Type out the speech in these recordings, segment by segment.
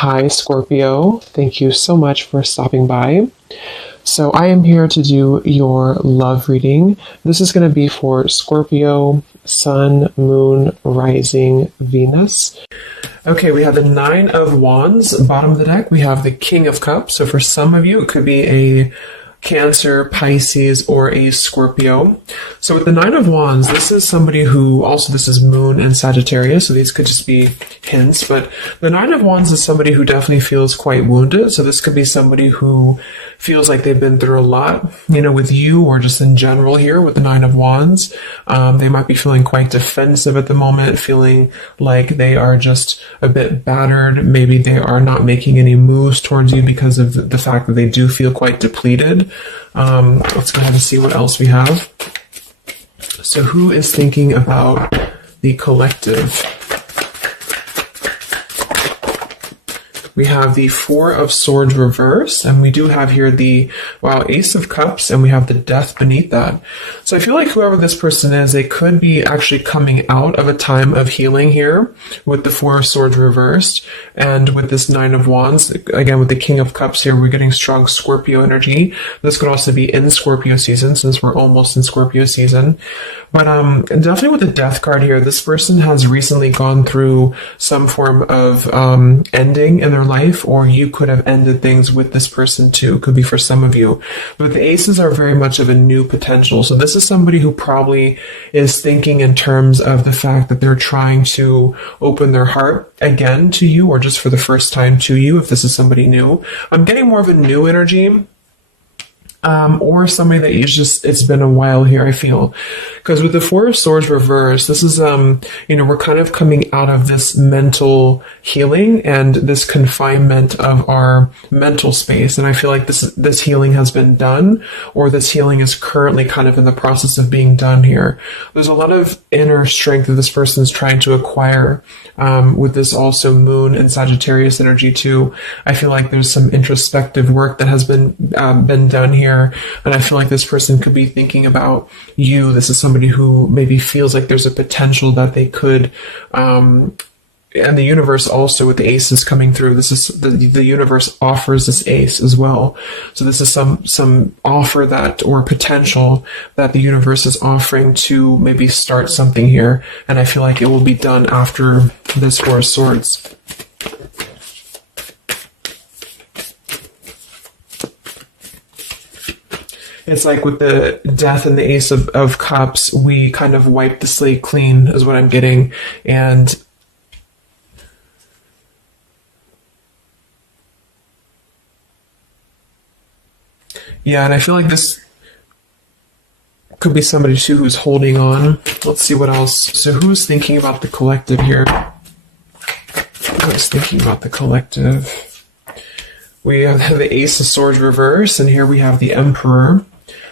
Hi, Scorpio. Thank you so much for stopping by. So, I am here to do your love reading. This is going to be for Scorpio, Sun, Moon, Rising, Venus. Okay, we have the Nine of Wands. Bottom of the deck, we have the King of Cups. So, for some of you, it could be a Cancer, Pisces, or a Scorpio. So with the Nine of Wands, this is somebody who, also this is Moon and Sagittarius, so these could just be hints, but the Nine of Wands is somebody who definitely feels quite wounded, so this could be somebody who feels like they've been through a lot, with you or just in general here with the Nine of Wands. They might be feeling quite defensive at the moment, feeling like they are just a bit battered. Maybe they are not making any moves towards you because of the fact that they do feel quite depleted. Let's go ahead and see what else we have. So who is thinking about the collective? We have the Four of Swords reversed, and we do have here the, Ace of Cups, and we have the Death beneath that. So I feel like whoever this person is, they could be actually coming out of a time of healing here with the Four of Swords reversed, and with this Nine of Wands, again with the King of Cups here, we're getting strong Scorpio energy. This could also be in Scorpio season, since we're almost in Scorpio season. But definitely with the Death card here, this person has recently gone through some form of ending in their life, or you could have ended things with this person too. It could be for some of you. But the aces are very much of a new potential. So this is somebody who probably is thinking in terms of the fact that they're trying to open their heart again to you, or just for the first time to you, if this is somebody new. I'm getting more of a new energy. Or somebody that it's been a while here, I feel. Because with the Four of Swords reversed, this is, we're kind of coming out of this mental healing and this confinement of our mental space. And I feel like this healing has been done, or this healing is currently kind of in the process of being done here. There's a lot of inner strength that this person is trying to acquire, with this also Moon and Sagittarius energy too. I feel like there's some introspective work that has been done here. And I feel like this person could be thinking about you. This is somebody who maybe feels like there's a potential that they could, and the universe also with the aces coming through. This is the universe offers this ace as well. So this is some offer that, or potential that the universe is offering to maybe start something here. And I feel like it will be done after this Four of Swords. It's like with the Death and the Ace of Cups, we kind of wipe the slate clean, is what I'm getting. And yeah, and I feel like this could be somebody too who's holding on. Let's see what else. So who's thinking about the collective here? Who's thinking about the collective? We have the Ace of Swords reverse, and here we have the Emperor.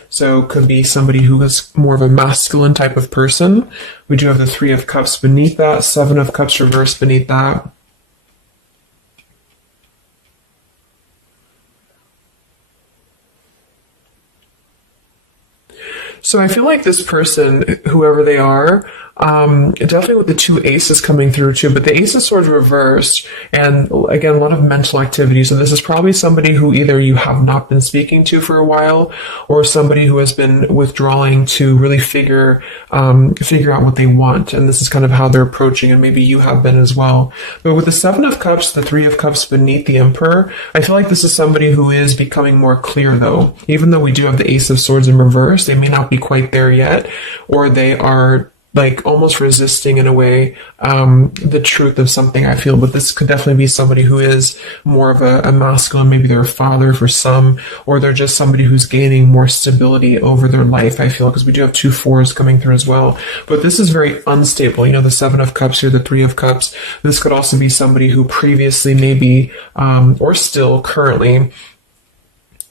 So it could be somebody who is more of a masculine type of person. We do have the Three of Cups beneath that, Seven of Cups reversed beneath that. So I feel like this person, whoever they are, definitely with the two aces coming through too, but the Ace of Swords reversed, and again, a lot of mental activity. So this is probably somebody who either you have not been speaking to for a while, or somebody who has been withdrawing to really figure out what they want. And this is kind of how they're approaching, and maybe you have been as well. But with the Seven of Cups, the Three of Cups beneath the Emperor, I feel like this is somebody who is becoming more clear though. Even though we do have the Ace of Swords in reverse, they may not be quite there yet, or they are like almost resisting in a way the truth of something, I feel. But this could definitely be somebody who is more of a masculine. Maybe they're a father for some, or they're just somebody who's gaining more stability over their life, I feel, because we do have two fours coming through as well. But this is very unstable. The Seven of Cups here, the Three of Cups. This could also be somebody who previously maybe, or still currently,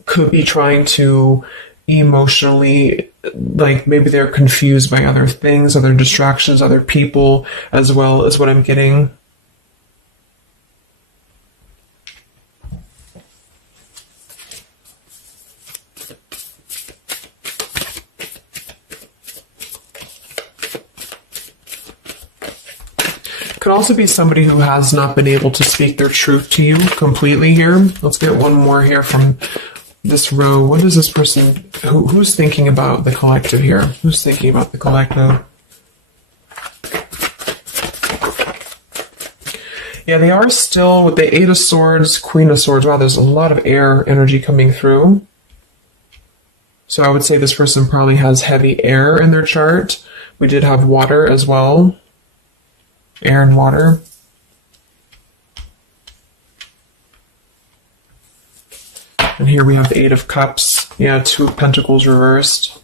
could be trying to emotionally, like maybe they're confused by other things, other distractions, other people, as well as what I'm getting. Could also be somebody who has not been able to speak their truth to you completely here. Let's get one more here from this row. What is this person? Who's thinking about the collective here? Who's thinking about the collective? Yeah, they are still with the Eight of Swords, Queen of Swords. Wow, there's a lot of air energy coming through. So I would say this person probably has heavy air in their chart. We did have water as well. Air and water. And here we have the Eight of Cups. Yeah, Two of Pentacles reversed.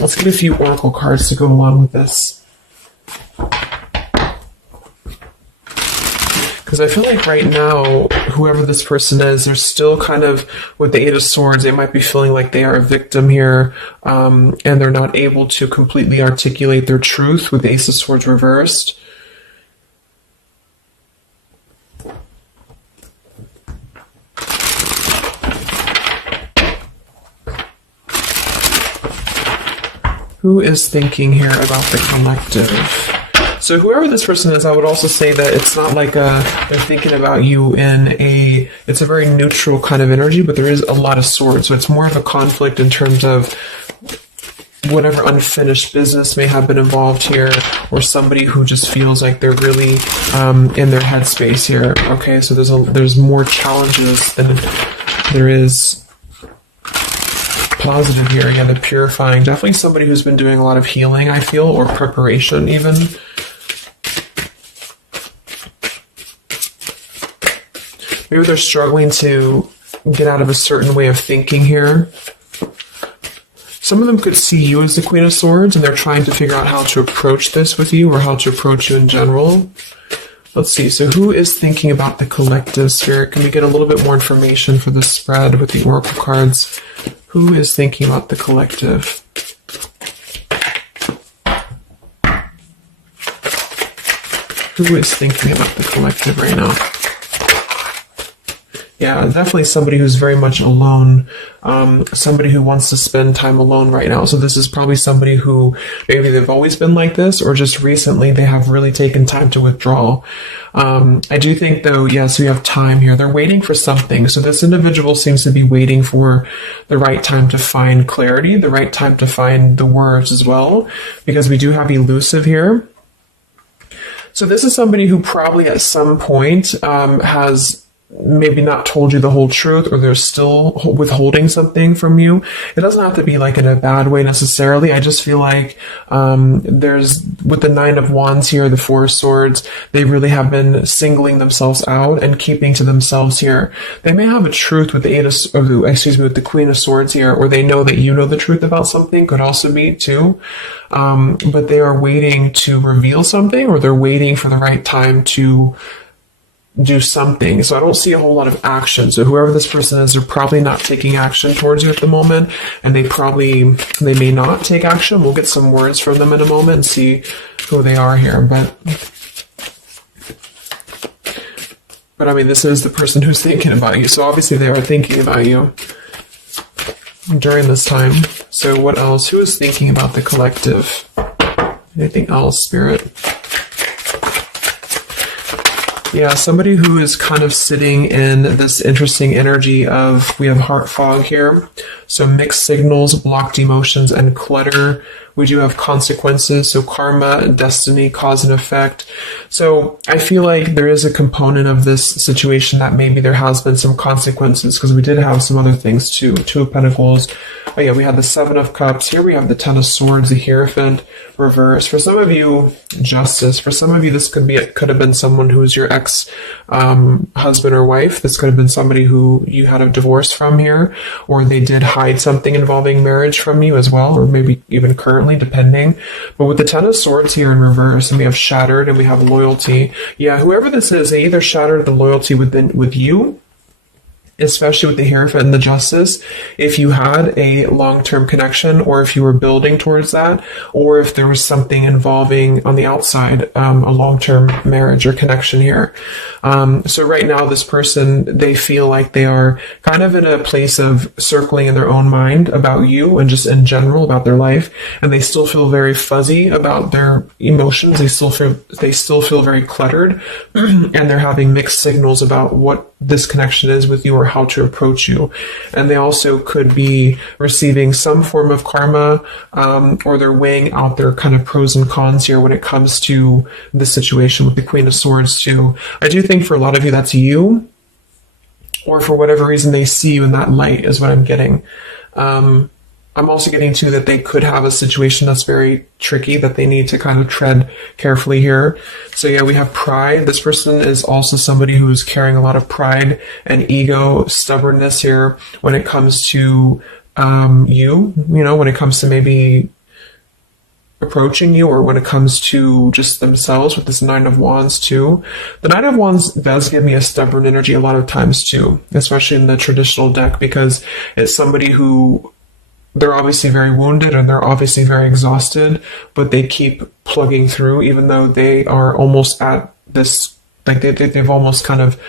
Let's get a few oracle cards to go along with this. Because I feel like right now, whoever this person is, they're still kind of, with the Eight of Swords, they might be feeling like they are a victim here, and they're not able to completely articulate their truth with the Ace of Swords reversed. Who is thinking here about the collective? So whoever this person is, I would also say that it's not like they're thinking about you it's a very neutral kind of energy, but there is a lot of swords. So it's more of a conflict in terms of whatever unfinished business may have been involved here, or somebody who just feels like they're really in their headspace here. Okay, so there's more challenges than there is positive here. Again, the purifying. Definitely somebody who's been doing a lot of healing, I feel, or preparation even. Maybe they're struggling to get out of a certain way of thinking here. Some of them could see you as the Queen of Swords, and they're trying to figure out how to approach this with you, or how to approach you in general. Let's see. So who is thinking about the collective, Spirit? Can we get a little bit more information for this spread with the oracle cards? Who is thinking about the collective? Who is thinking about the collective right now? Yeah, definitely somebody who's very much alone. Somebody who wants to spend time alone right now. So this is probably somebody who maybe they've always been like this, or just recently they have really taken time to withdraw. I do think, though, yes, we have time here. They're waiting for something. So this individual seems to be waiting for the right time to find clarity, the right time to find the words as well, because we do have elusive here. So this is somebody who probably at some point has maybe not told you the whole truth, or they're still withholding something from you. It doesn't have to be like in a bad way necessarily. I just feel like there's, with the Nine of Wands here, the Four of Swords, they really have been singling themselves out and keeping to themselves here. They may have a truth with the with the Queen of Swords here, or they know that you know the truth about something, could also be too. But they are waiting to reveal something, or they're waiting for the right time to do something. So I don't see a whole lot of action. So whoever this person is, they're probably not taking action towards you at the moment, and they may not take action. We'll get some words from them in a moment and see who they are here. But I mean, this is the person who's thinking about you. So obviously they are thinking about you during this time. So what else? Who is thinking about the collective? Anything else, Spirit? Yeah, somebody who is kind of sitting in this interesting energy of, we have heart fog here. So mixed signals, blocked emotions, and clutter. We do have consequences, so karma, destiny, cause and effect. So I feel like there is a component of this situation that maybe there has been some consequences, because we did have some other things too. Two of Pentacles. Oh yeah, we have the Seven of Cups. Here we have the Ten of Swords, the Hierophant, reverse. For some of you, Justice. For some of you, this could have been someone who's your ex husband or wife. This could have been somebody who you had a divorce from here, or they did hide something involving marriage from you as well, or maybe even currently, depending. But with the Ten of Swords here in reverse, and we have shattered, and we have loyalty. Yeah, whoever this is, they either shattered the loyalty with you especially with the Hierophant and the Justice, if you had a long-term connection, or if you were building towards that, or if there was something involving on the outside, a long-term marriage or connection here. So right now, this person, they feel like they are kind of in a place of circling in their own mind about you and just in general about their life, and they still feel very fuzzy about their emotions. They still feel very cluttered, and they're having mixed signals about what this connection is with you or how to approach you. And they also could be receiving some form of karma, or they're weighing out their kind of pros and cons here when it comes to the situation with the Queen of Swords too. I do think for a lot of you that's you, or for whatever reason they see you in that light is what I'm getting. I'm also getting too that they could have a situation that's very tricky that they need to kind of tread carefully here. So yeah, we have pride. This person is also somebody who's carrying a lot of pride and ego, stubbornness here when it comes to you know, when it comes to maybe approaching you, or when it comes to just themselves with this Nine of Wands too. The Nine of Wands does give me a stubborn energy a lot of times too, especially in the traditional deck, because it's somebody who, they're obviously very wounded and they're obviously very exhausted, but they keep plugging through even though they are almost at this, like they've almost kind of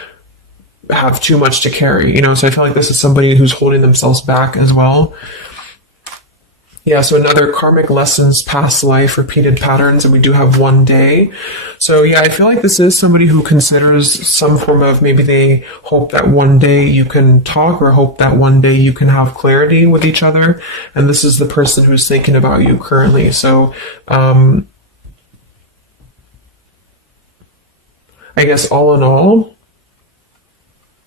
have too much to carry, you know? So I feel like this is somebody who's holding themselves back as well. Yeah, so another karmic lessons, past life, repeated patterns, and we do have one day. So yeah, I feel like this is somebody who considers some form of, maybe they hope that one day you can talk, or hope that one day you can have clarity with each other. And this is the person who's thinking about you currently. So I guess all in all,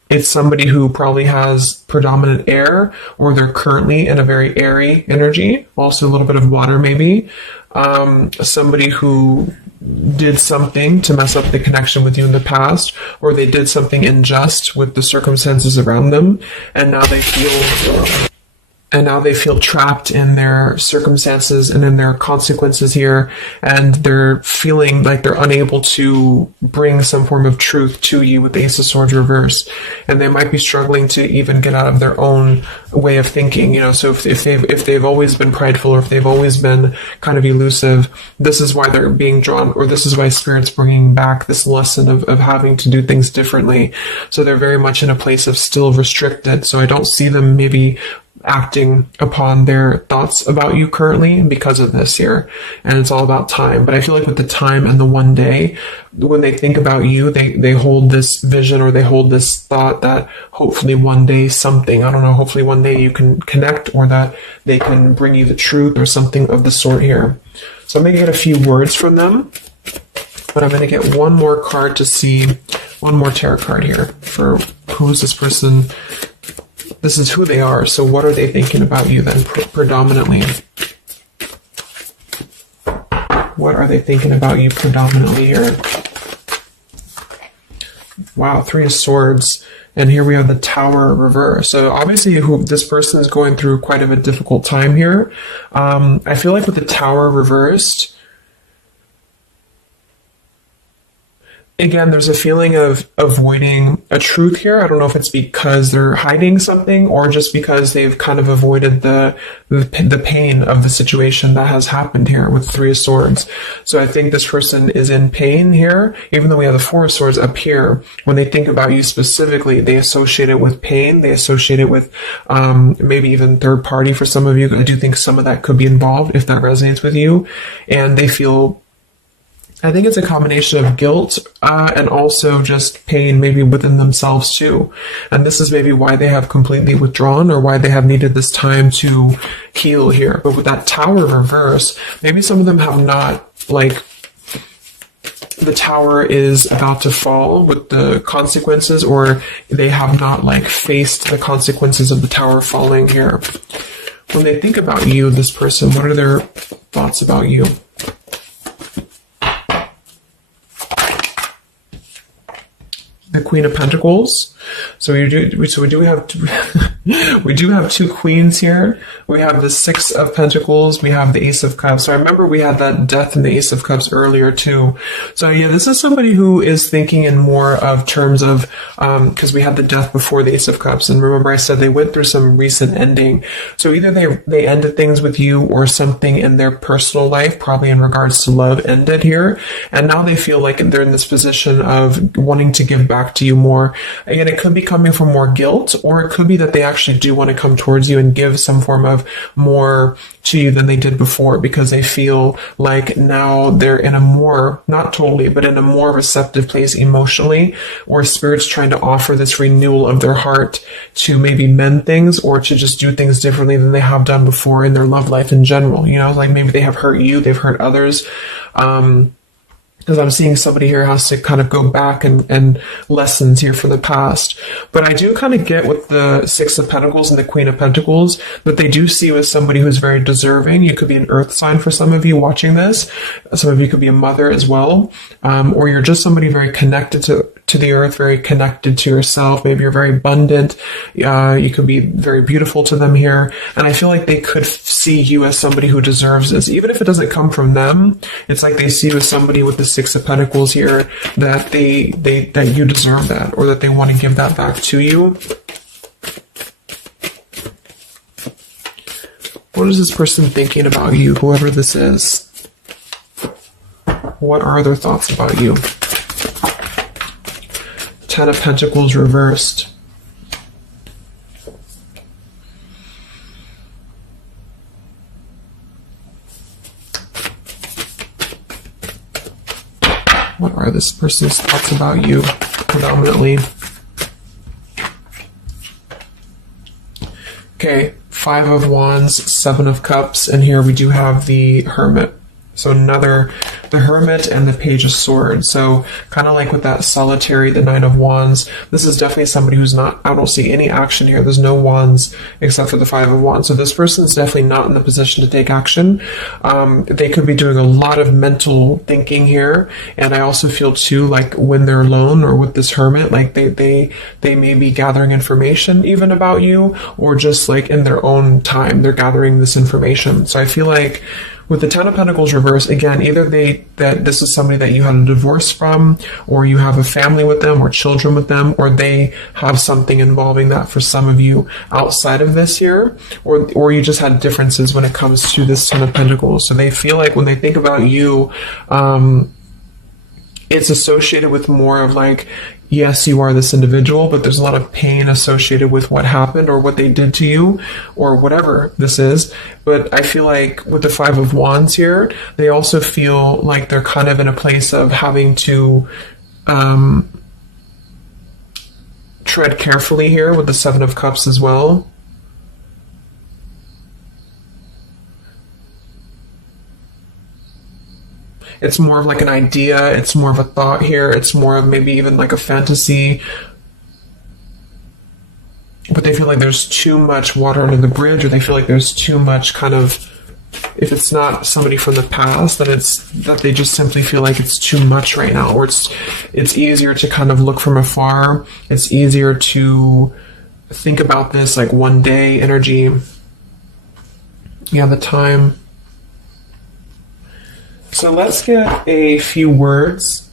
it's somebody who probably has predominant air, or they're currently in a very airy energy, also a little bit of water maybe. Somebody who did something to mess up the connection with you in the past, or they did something unjust with the circumstances around them, and now they feel trapped in their circumstances and in their consequences here, and they're feeling like they're unable to bring some form of truth to you with the Ace of Swords reverse, and they might be struggling to even get out of their own way of thinking, you know. So if they've always been prideful, or if they've always been kind of elusive, this is why they're being drawn, or this is why Spirit's bringing back this lesson of having to do things differently. So they're very much in a place of still restricted. So I don't see them maybe acting upon their thoughts about you currently because of this here, and it's all about time. But I feel like with the time and the one day, when they think about you, they hold this vision, or they hold this thought that hopefully one day something, I don't know, hopefully one day you can connect, or that they can bring you the truth or something of the sort here. So I'm going to get a few words from them, but I'm going to get one more card to see, one more tarot card here for who is this person. This is who they are. So what are they thinking about you then, predominantly? What are they thinking about you predominantly here? Wow, Three of Swords. And here we have the Tower reverse. So obviously this person is going through quite of a difficult time here. I feel like with the Tower reversed, again, there's a feeling of avoiding a truth here. I don't know if it's because they're hiding something, or just because they've kind of avoided the pain of the situation that has happened here with Three of Swords. So I think this person is in pain here, even though we have the Four of Swords up here. When they think about you specifically, they associate it with pain. They associate it with maybe even third party for some of you. I do think some of that could be involved if that resonates with you. And they feel, I think it's a combination of guilt and also just pain maybe within themselves too. And this is maybe why they have completely withdrawn, or why they have needed this time to heal here. But with that Tower reverse, maybe some of them have not, like, the tower is about to fall with the consequences, or they have not like faced the consequences of the tower falling here. When they think about you, this person, what are their thoughts about you? The Queen of Pentacles. So we do have We do have two queens here. We have the Six of Pentacles. We have the Ace of Cups. So I remember we had that Death and the Ace of Cups earlier too. So yeah, this is somebody who is thinking in more of terms of, because we had the Death before the Ace of Cups. And remember I said they went through some recent ending. So either they ended things with you or something in their personal life, probably in regards to love, ended here. And now they feel like they're in this position of wanting to give back to you more. Again, it could be coming from more guilt, or it could be that they actually do want to come towards you and give some form of more to you than they did before, because they feel like now they're in a more, not totally, but in a more receptive place emotionally, where spirit's trying to offer this renewal of their heart to maybe mend things or to just do things differently than they have done before in their love life in general. You know, like maybe they have hurt you, they've hurt others. Because I'm seeing somebody here has to kind of go back and lessons here from the past. But I do kind of get with the Six of Pentacles and the Queen of Pentacles that they do see you as somebody who's very deserving. You could be an earth sign for some of you watching this. Some of you could be a mother as well. Or you're just somebody very connected to the earth, very connected to yourself. Maybe you're very abundant. You could be very beautiful to them here. And I feel like they could see you as somebody who deserves this. Even if it doesn't come from them, it's like they see you as somebody with the Six of Pentacles here, that that you deserve that, or that they want to give that back to you. What is this person thinking about you, whoever this is? What are their thoughts about you? Ten of Pentacles reversed. What are this person's thoughts about you, predominantly? Okay, Five of Wands, Seven of Cups, and here we do have the Hermit. So the Hermit and the Page of Swords. So kind of like with that Solitary, the Nine of Wands, this is definitely somebody who's not, I don't see any action here. There's no wands except for the Five of Wands. So this person is definitely not in the position to take action. They could be doing a lot of mental thinking here. And I also feel too, like when they're alone or with this Hermit, like they may be gathering information even about you, or just like in their own time, they're gathering this information. So I feel like with the Ten of Pentacles reverse, again, either that this is somebody that you had a divorce from, or you have a family with them, or children with them, or they have something involving that for some of you outside of this year, or you just had differences when it comes to this Ten of Pentacles. So they feel like when they think about you, it's associated with more of like, yes, you are this individual, but there's a lot of pain associated with what happened or what they did to you or whatever this is. But I feel like with the Five of Wands here, they also feel like they're kind of in a place of having to tread carefully here with the Seven of Cups as well. It's more of like an idea, it's more of a thought here, it's more of maybe even like a fantasy. But they feel like there's too much water under the bridge, or they feel like there's too much kind of, if it's not somebody from the past, then it's that they just simply feel like it's too much right now, or it's easier to kind of look from afar. It's easier to think about this like one day energy. Yeah, the time. So let's get a few words.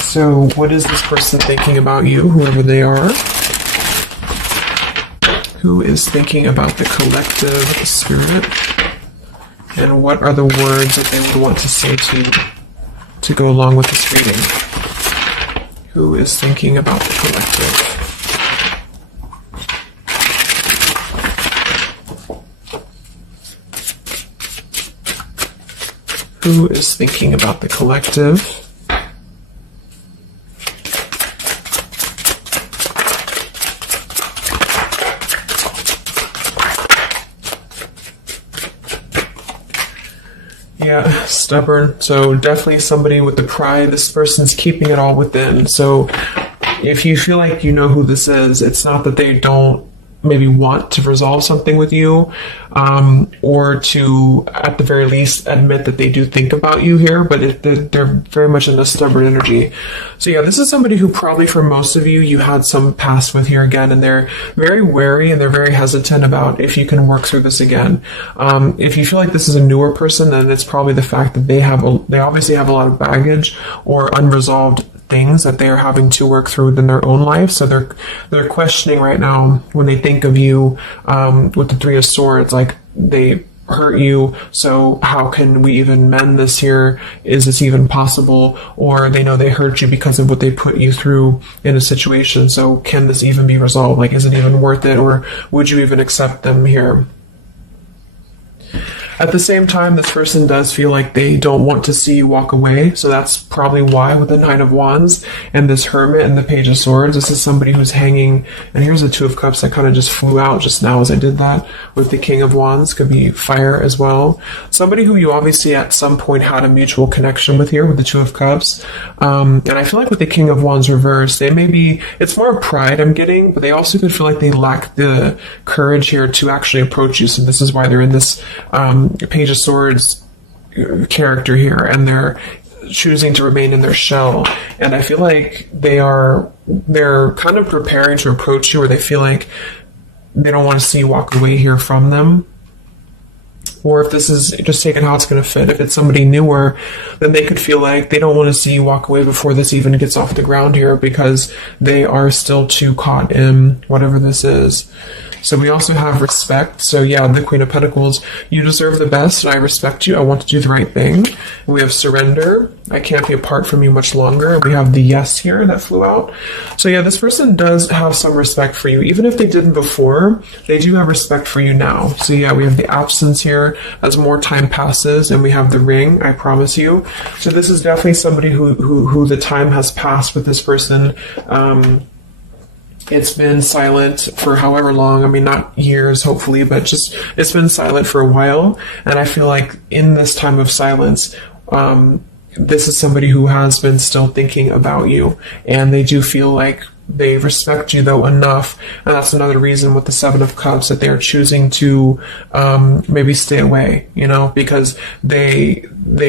So what is this person thinking about you, whoever they are? Who is thinking about the collective spirit? And what are the words that they would want to say to go along with this reading? Who is thinking about the collective? Who is thinking about the collective? Yeah, stubborn. So definitely somebody with the pride. This person's keeping it all within. So if you feel like you know who this is, it's not that they don't maybe want to resolve something with you, or to, at the very least, admit that they do think about you here, but they're very much in a stubborn energy. So yeah, this is somebody who probably for most of you, you had some past with here again, and they're very wary and they're very hesitant about if you can work through this again. If you feel like this is a newer person, then it's probably the fact that they obviously have a lot of baggage or unresolved things that they're having to work through in their own life. So they're questioning right now when they think of you, with the Three of Swords, like they hurt you, so how can we even mend this here? Is this even possible? Or they know they hurt you because of what they put you through in a situation, so can this even be resolved? Like, is it even worth it, or would you even accept them here? At the same time, this person does feel like they don't want to see you walk away. So that's probably why with the Nine of Wands and this Hermit and the Page of Swords, this is somebody who's hanging. And here's the Two of Cups that kind of just flew out just now as I did that. With the King of Wands, could be fire as well. Somebody who you obviously at some point had a mutual connection with here with the Two of Cups. And I feel like with the King of Wands reversed, they may be, it's more pride I'm getting, but they also could feel like they lack the courage here to actually approach you. So this is why they're in this Page of Swords character here, and they're choosing to remain in their shell. And I feel like they're kind of preparing to approach you, or they feel like they don't want to see you walk away here from them. Or if this is just taking how it's going to fit, if it's somebody newer, then they could feel like they don't want to see you walk away before this even gets off the ground here, because they are still too caught in whatever this is. So we also have respect. So yeah, the Queen of Pentacles, you deserve the best, and I respect you. I want to do the right thing. We have surrender. I can't be apart from you much longer. We have the yes here that flew out. So yeah, this person does have some respect for you. Even if they didn't before, they do have respect for you now. So yeah, we have the absence here as more time passes, and we have the ring, I promise you. So this is definitely somebody who the time has passed with this person. It's been silent for however long. I mean, not years, hopefully, but just it's been silent for a while. And I feel like in this time of silence, this is somebody who has been still thinking about you. And they do feel like they respect you, though, enough. And that's another reason with the Seven of Cups that they're choosing to maybe stay away, because they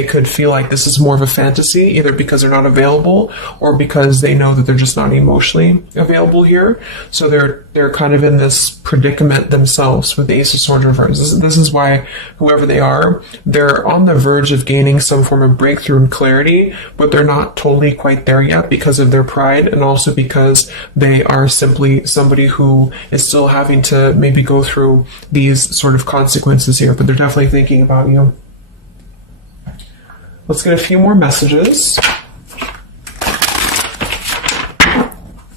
could feel like this is more of a fantasy, either because they're not available or because they know that they're just not emotionally available here. So they're kind of in this predicament themselves with the Ace of Swords reverse. This is why whoever they are, they're on the verge of gaining some form of breakthrough and clarity, but they're not totally quite there yet because of their pride, and also because they are simply somebody who is still having to maybe go through these sort of consequences here, but they're definitely thinking about you. Let's get a few more messages.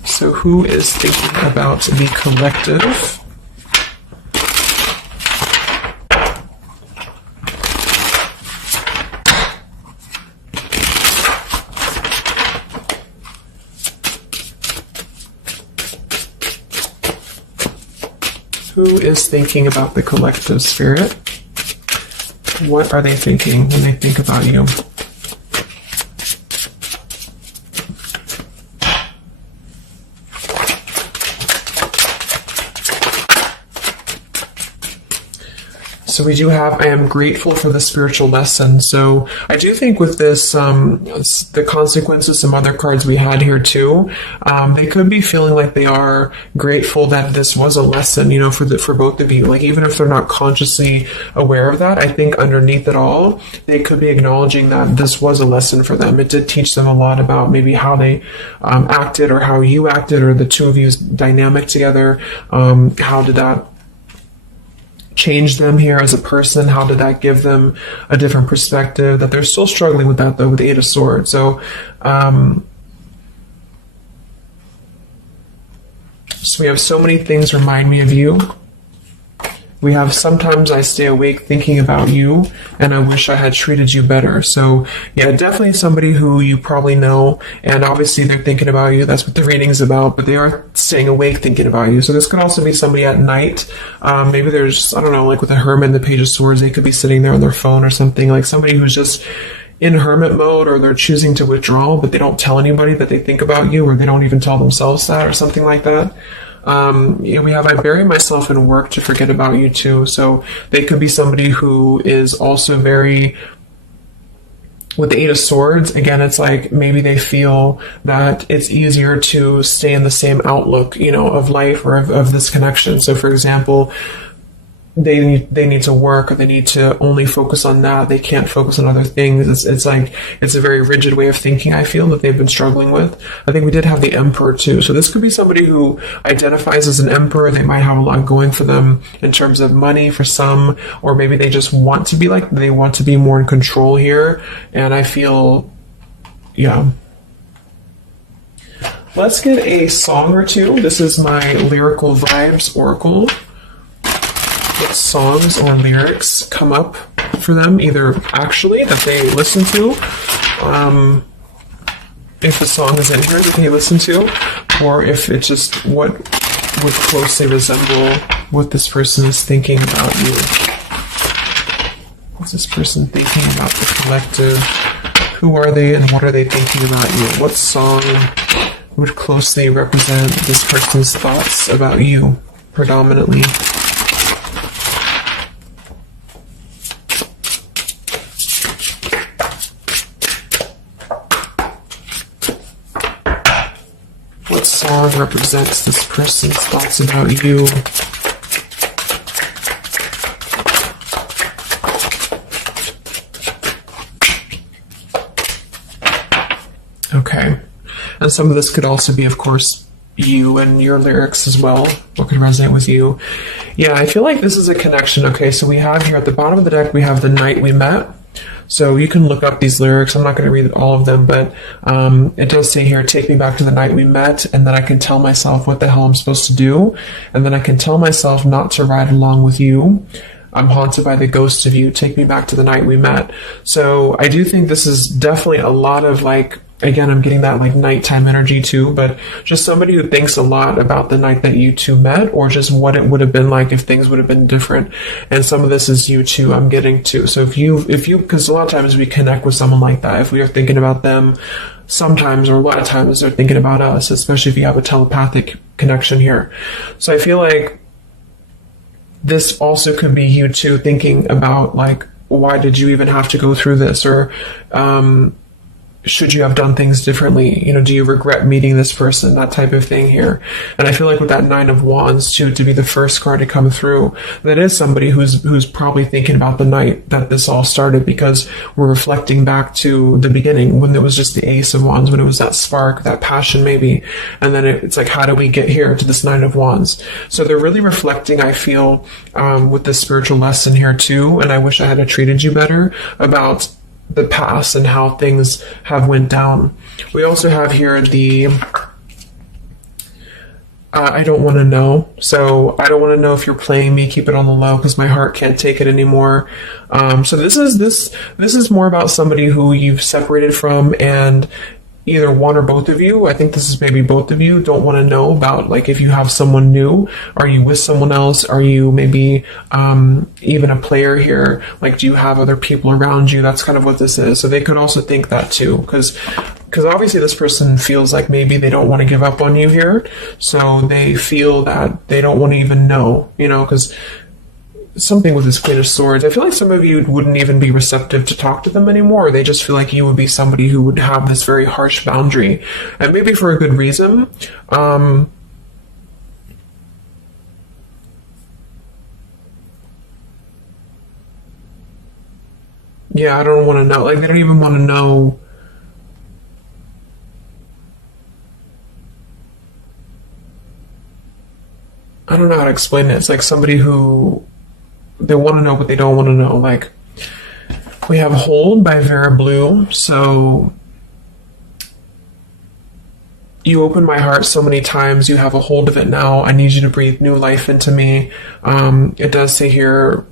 So who is thinking about the collective? Who is thinking about the collective, Spirit? What are they thinking when they think about you? So we do have, I am grateful for the spiritual lesson. So I do think with this, the consequences, some other cards we had here too, they could be feeling like they are grateful that this was a lesson, for both of you. Like, even if they're not consciously aware of that, I think underneath it all, they could be acknowledging that this was a lesson for them. It did teach them a lot about maybe how they acted, or how you acted, or the two of you's dynamic together. How did that change them here as a person? How did that give them a different perspective? That they're still struggling with that, though, with the Eight of Swords. So, so we have so many things remind me of you. We have sometimes I stay awake thinking about you, and I wish I had treated you better. So yeah, definitely somebody who you probably know, and obviously they're thinking about you. That's what the reading's about, but they are staying awake thinking about you. So this could also be somebody at night. Maybe there's, I don't know, like with the Hermit and the Page of Swords, they could be sitting there on their phone or something, like somebody who's just in hermit mode, or they're choosing to withdraw, but they don't tell anybody that they think about you, or they don't even tell themselves that, or something like that. We have, I bury myself in work to forget about you too. So they could be somebody who is also very, with the Eight of Swords, again, it's like maybe they feel that it's easier to stay in the same outlook, of life or of this connection. So for example, they need to work, or they need to only focus on that. They can't focus on other things. It's like, it's a very rigid way of thinking, I feel, that they've been struggling with. I think we did have the Emperor too. So this could be somebody who identifies as an Emperor. They might have a lot going for them in terms of money for some, or maybe they just want to be they want to be more in control here. And I feel, yeah. Let's get a song or two. This is my Lyrical Vibes Oracle. What songs or lyrics come up for them, either actually that they listen to, if the song is in here that they listen to, or if it's just what would closely resemble what this person is thinking about you. What's this person thinking about the collective? Who are they and what are they thinking about you? What song would closely represent this person's thoughts about you predominantly? What song represents this person's thoughts about you? Okay. And some of this could also be, of course, you and your lyrics as well. What could resonate with you? Yeah, I feel like this is a connection. Okay, so we have here at the bottom of the deck, we have The Night We Met. So you can look up these lyrics. I'm not going to read all of them, but it does say here, take me back to the night we met, and then I can tell myself what the hell I'm supposed to do, and then I can tell myself not to ride along with you. I'm haunted by the ghost of you. Take me back to the night we met. So I do think this is definitely a lot of again, I'm getting that nighttime energy too, but just somebody who thinks a lot about the night that you two met, or just what it would have been like if things would have been different. And some of this is you too, I'm getting to. So if you, because a lot of times we connect with someone like that, if we are thinking about them, sometimes, or a lot of times they're thinking about us, especially if you have a telepathic connection here. So I feel like this also could be you too, thinking about why did you even have to go through this, or should you have done things differently? Do you regret meeting this person? That type of thing here. And I feel like with that Nine of Wands too, to be the first card to come through, that is somebody who's probably thinking about the night that this all started, because we're reflecting back to the beginning when it was just the Ace of Wands, when it was that spark, that passion maybe. And then it's like, how do we get here to this Nine of Wands? So they're really reflecting, I feel, with this spiritual lesson here too. And I wish I had treated you better, about the past and how things have went down. We also have here the I don't want to know. So I don't want to know if you're playing me. Keep it on the low because my heart can't take it anymore. So this is more about somebody who you've separated from, and either one or both of you, I think this is maybe both of you, don't want to know about if you have someone new. Are you with someone else? Are you maybe even a player here? Do you have other people around you? That's kind of what this is. So they could also think that too, because obviously this person feels like maybe they don't want to give up on you here. So they feel that they don't want to even know, because something with this Queen of Swords, I feel like some of you wouldn't even be receptive to talk to them anymore. They just feel like you would be somebody who would have this very harsh boundary, and maybe for a good reason. Yeah, I don't want to know. They don't even want to know. I don't know how to explain it. It's like somebody who, they want to know, but they don't want to know. We have Hold by Vera Blue. So you opened my heart so many times. You have a hold of it now. I need you to breathe new life into me. It does say here,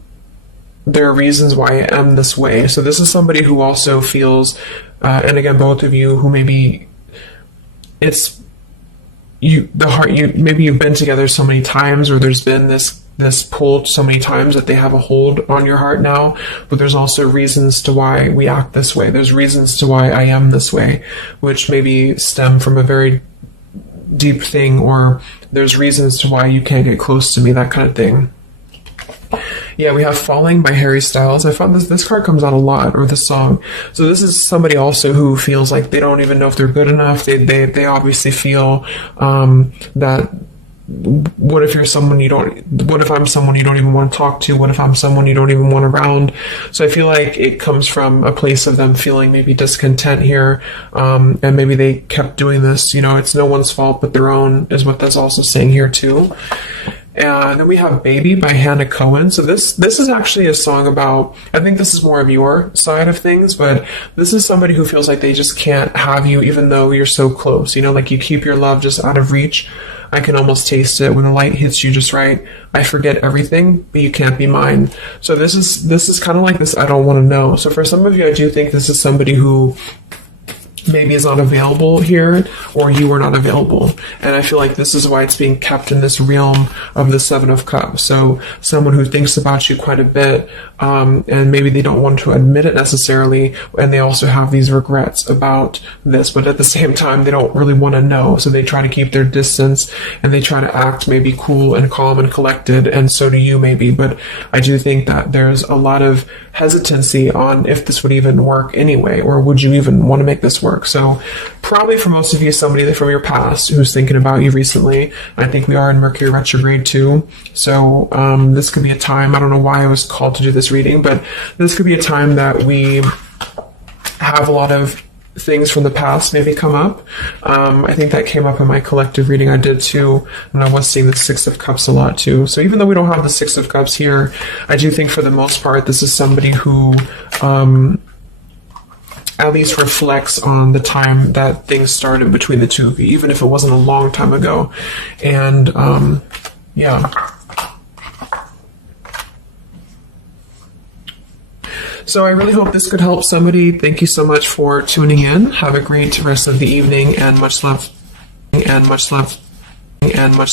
there are reasons why I am this way. So this is somebody who also feels, and again, both of you, who maybe it's maybe you've been together so many times, or there's been this pull so many times that they have a hold on your heart now, but there's also reasons to why we act this way. There's reasons to why I am this way, which maybe stem from a very deep thing, or there's reasons to why you can't get close to me, that kind of thing. Yeah, we have Falling by Harry Styles. I found this card comes out a lot, or this song. So this is somebody also who feels like they don't even know if they're good enough. They obviously feel that what if you're someone you don't, what if I'm someone you don't even want to talk to? What if I'm someone you don't even want around? So I feel like it comes from a place of them feeling maybe discontent here, and maybe they kept doing this, it's no one's fault but their own, is what that's also saying here too. And then we have Baby by Hannah Cohen. So this is actually a song about, I think this is more of your side of things, but this is somebody who feels like they just can't have you even though you're so close, like you keep your love just out of reach. I can almost taste it when the light hits you just right. I forget everything, but you can't be mine. So this is kind of like this I don't want to know. So for some of you, I do think this is somebody who maybe is not available here, or you are not available. And I feel like this is why it's being kept in this realm of the Seven of Cups. So someone who thinks about you quite a bit, and maybe they don't want to admit it necessarily, and they also have these regrets about this, but at the same time, they don't really want to know. So they try to keep their distance, and they try to act maybe cool and calm and collected, and so do you maybe. But I do think that there's a lot of hesitancy on if this would even work anyway, or would you even want to make this work. So probably for most of you, somebody from your past who's thinking about you recently. I think we are in Mercury retrograde too. So this could be a time, I don't know why I was called to do this reading, but this could be a time that we have a lot of things from the past maybe come up. I think that came up in my collective reading I did too, and I was seeing the Six of Cups a lot too. So even though we don't have the Six of Cups here, I do think for the most part this is somebody who at least reflects on the time that things started between the two of you, even if it wasn't a long time ago. And yeah. So I really hope this could help somebody. Thank you so much for tuning in. Have a great rest of the evening, and much love, and much love, and much